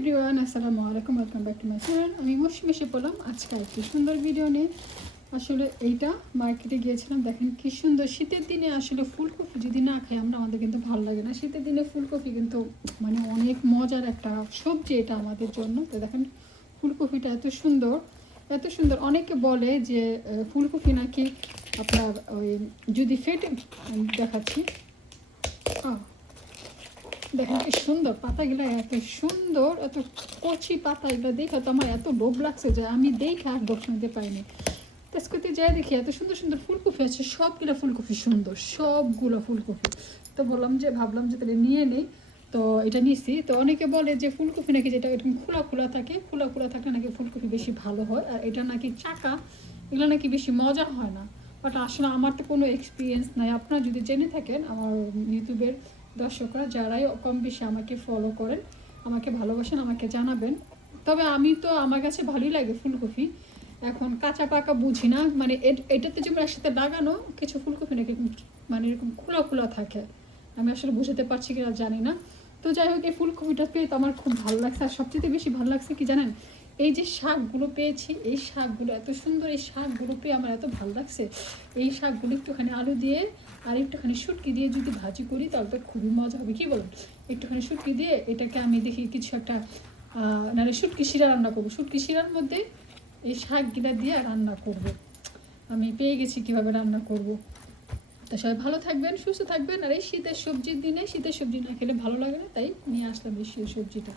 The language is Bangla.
এভরিওয়ান, আসসালামু আলাইকুম, welcome back to my channel. আমি মৌসুমি এসে পড়লাম আজকে একটি সুন্দর ভিডিও নিয়ে। আসলে এইটা মার্কেটে গিয়েছিলাম, দেখেন কি সুন্দর। শীতের দিনে আসলে ফুলকপি যদি না খাই আমরা, আমাদের কিন্তু ভালো লাগে না। শীতের দিনে ফুলকপি কিন্তু মানে অনেক মজার একটা সবজি এটা আমাদের জন্য। তো দেখেন ফুলকপিটা এত সুন্দর, এত সুন্দর। অনেকে বলে যে ফুলকপি নাকি আপনার ওই যদি ফেটে, দেখাচ্ছি, দেখেন কি সুন্দর পাতাগুলো, এত সুন্দর, এত কচি পাতা। এগুলো দেখে তো আমার এত লোভ লাগছে যে আমি দেখে আর দর্শন নিতে পারিনি। তেজ করতে যাই দেখি এত সুন্দর সুন্দর ফুলকপি আছে, সবগুলো ফুলকপি সুন্দর, সবগুলো ফুলকপি। তো বললাম যে, ভাবলাম যে তাহলে নিয়ে নেই। তো এটা নিছি। তো অনেকে বলে যে ফুলকপি নাকি যেটা এরকম খোলা খোলা থাকে, খোলা খোলা থাকলে নাকি ফুলকপি বেশি ভালো হয়, আর এটা নাকি চাকা, এগুলো নাকি বেশি মজা হয় না। বাট আসলে আমার তো কোনো এক্সপিরিয়েন্স নাই। আপনারা যদি জেনে থাকেন, আমার ইউটিউবের দর্শকরা যারাই কম বেশি আমাকে ফলো করেন, আমাকে ভালোবাসেন, আমাকে জানাবেন। তবে আমি তো, আমার কাছে ভালোই লাগে ফুলকপি। এখন কাঁচা পাকা বুঝি না, মানে এটাতে যেমন একসাথে লাগানো কিছু ফুলকপি নাকি মানে এরকম খোলা খোলা থাকে। আমি আসলে বুঝতে পারছি কিনা জানি না। তো যাই হোক, এই ফুলকপিটা পেয়ে তো আমার খুব ভালো লাগছে। আর সবচেয়ে বেশি ভালো লাগছে কি জানেন, এই যে শাকগুলো পেয়েছি, এই শাকগুলো এত সুন্দর, এই শাকগুলো পেয়ে আমার এত ভালো লাগছে। এই শাকগুলো একটুখানি আলু দিয়ে আর একটুখানি শুটকি দিয়ে যদি ভাজি করি তাহলে তো খুবই মজা হবে, কি বলুন? একটুখানি শুটকি দিয়ে এটাকে আমি দেখি কিছু একটা নাহলে শুটকি শিরা রান্না করবো। শুটকি শিরার মধ্যে এই শাকগুলা দিয়ে রান্না করব। আমি পেয়ে গেছি কিভাবে রান্না করব। তো সবাই ভালো থাকবেন, সুস্থ থাকবেন। আর এই শীতের সবজির দিনে শীতের সবজি না খেলে ভালো লাগে না, তাই নিয়ে আসলাম এই সবজিটা।